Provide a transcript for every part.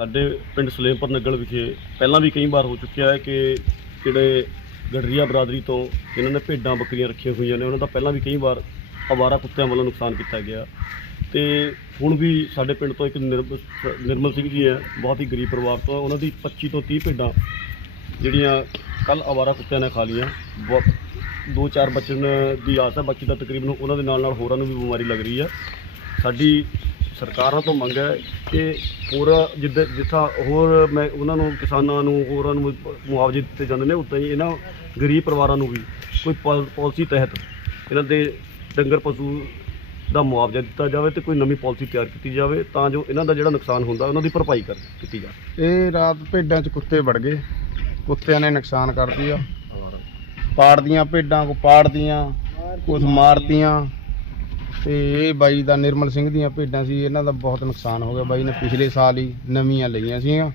ਸਾਡੇ ਪਿੰਡ ਸਲੇਮਪੁਰ ਨਗਲ ਵਿਖੇ ਪਹਿਲਾਂ ਵੀ ਕਈ ਵਾਰ ਹੋ ਚੁੱਕਿਆ ਹੈ ਕਿ ਜਿਹੜੇ ਗਡਰੀਆ ਬਰਾਦਰੀ ਤੋਂ ਜਿਨ੍ਹਾਂ ਨੇ ਭੇਡਾਂ ਬੱਕਰੀਆਂ ਰੱਖੀਆਂ ਹੋਈਆਂ ਨੇ, ਉਹਨਾਂ ਦਾ ਪਹਿਲਾਂ ਵੀ ਕਈ ਵਾਰ ਅਵਾਰਾ ਕੁੱਤਿਆਂ ਵੱਲੋਂ ਨੁਕਸਾਨ ਕੀਤਾ ਗਿਆ। ਤੇ ਹੁਣ ਵੀ ਸਾਡੇ ਪਿੰਡ ਤੋਂ ਇੱਕ ਨਿਰਮ- ਨਿਰਮਲ ਸਿੰਘ ਜੀ ਹੈ, ਬਹੁਤ ਹੀ ਗਰੀਬ ਪਰਿਵਾਰ ਤੋਂ, ਉਹਨਾਂ ਦੀ 25 ਤੋਂ 30 ਭੇਡਾਂ ਜਿਹੜੀਆਂ ਕੱਲ ਅਵਾਰਾ ਕੁੱਤਿਆਂ ਨੇ ਖਾ ਲਈਆਂ। ਬਹੁਤ- ਦੋ ਚਾਰ ਬਚਣ ਦੀ ਆਸ ਹੈ, ਬਾਕੀ ਤਾਂ ਤਕਰੀਬਨ ਉਹਨਾਂ ਦੇ ਨਾਲ ਨਾਲ ਹੋਰਾਂ ਨੂੰ ਵੀ ਬਿਮਾਰੀ ਲੱਗ ਰਹੀ ਹੈ। ਸਾਡੀ ਸਰਕਾਰਾਂ ਤੋਂ ਮੰਗ ਹੈ ਕਿ ਪੂਰਾ ਜਿੱਦਾਂ ਜਿੱਥਾ ਹੋਰ ਮੈਂ ਉਹਨਾਂ ਨੂੰ ਕਿਸਾਨਾਂ ਨੂੰ ਹੋਰਾਂ ਨੂੰ ਮੁਆਵਜ਼ੇ ਦਿੱਤੇ ਜਾਂਦੇ ਨੇ, ਉੱਦਾਂ ਹੀ ਇਹਨਾਂ ਗਰੀਬ ਪਰਿਵਾਰਾਂ ਨੂੰ ਵੀ ਕੋਈ ਪਾਲ- ਪਾਲਿਸੀ ਤਹਿਤ ਇਹਨਾਂ ਦੇ ਡੰਗਰ ਪਸ਼ੂ ਦਾ ਮੁਆਵਜ਼ਾ ਦਿੱਤਾ ਜਾਵੇ ਤੇ ਕੋਈ ਨਵੀਂ ਪਾਲਿਸੀ ਤਿਆਰ ਕੀਤੀ ਜਾਵੇ ਤਾਂ ਜੋ ਇਹਨਾਂ ਦਾ ਜਿਹੜਾ ਨੁਕਸਾਨ ਹੁੰਦਾ ਉਹਨਾਂ ਦੀ ਭਰਪਾਈ ਕਰ, ਕੀਤੀ ਜਾਵੇ। ਇਹ ਰਾਤ ਭੇਡਾਂ 'ਚ ਕੁੱਤੇ ਵੜ ਗਏ। ਕੁੱਤਿਆਂ ਨੇ ਨੁਕਸਾਨ ਕਰਤੀ ਆ ਪਾੜਦੀਆਂ, ਭੇਡਾਂ ਕੋ ਪਾੜਦੀਆਂ, ਕੁਛ ਮਾਰਤੀਆਂ। ਤੇ ਇਹ ਬਾਈ ਦਾ ਨਿਰਮਲ ਸਿੰਘ ਦੀਆਂ ਭੇਡਾਂ ਸੀ, ਇਹਨਾਂ ਦਾ ਬਹੁਤ ਨੁਕਸਾਨ ਹੋ ਗਿਆ ਬਾਈ ਨੇ ਪਿਛਲੇ ਸਾਲ ਹੀ ਨਵੀਆਂ ਲਈਆਂ ਸੀਗੀਆਂ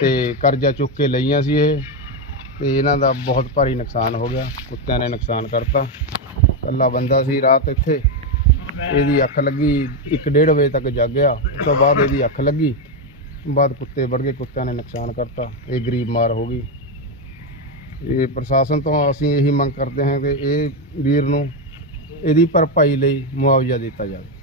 ਤੇ ਕਰਜ਼ਾ ਚੁੱਕ ਕੇ ਲਈਆਂ ਸੀ ਇਹ ਤੇ ਇਹਨਾਂ ਦਾ ਬਹੁਤ ਭਾਰੀ ਨੁਕਸਾਨ ਹੋ ਗਿਆ, ਕੁੱਤਿਆਂ ਨੇ ਨੁਕਸਾਨ ਕਰਤਾ। ਕੱਲਾ ਬੰਦਾ ਸੀ ਰਾਤ ਇੱਥੇ, ਇਹਦੀ ਅੱਖ ਲੱਗੀ 1:30 ਵਜੇ ਤੱਕ ਜਾਗਿਆ ਉਸ ਤੋਂ ਬਾਅਦ ਇਹਦੀ ਅੱਖ ਲੱਗੀ, ਬਾਅਦ ਕੁੱਤੇ ਵੜ ਗਏ, ਕੁੱਤਿਆਂ ਨੇ ਨੁਕਸਾਨ ਕਰਤਾ, ਇਹ ਗਰੀਬ ਮਾਰ ਹੋ ਗਈ। ਇਹ ਪ੍ਰਸ਼ਾਸਨ ਤੋਂ ਅਸੀਂ ਇਹੀ ਮੰਗ ਕਰਦੇ ਹਾਂ ਕਿ ਇਹ ਵੀਰ ਨੂੰ ਇਹਦੀ ਭਰਪਾਈ ਲਈ ਮੁਆਵਜ਼ਾ ਦਿੱਤਾ ਜਾਵੇ।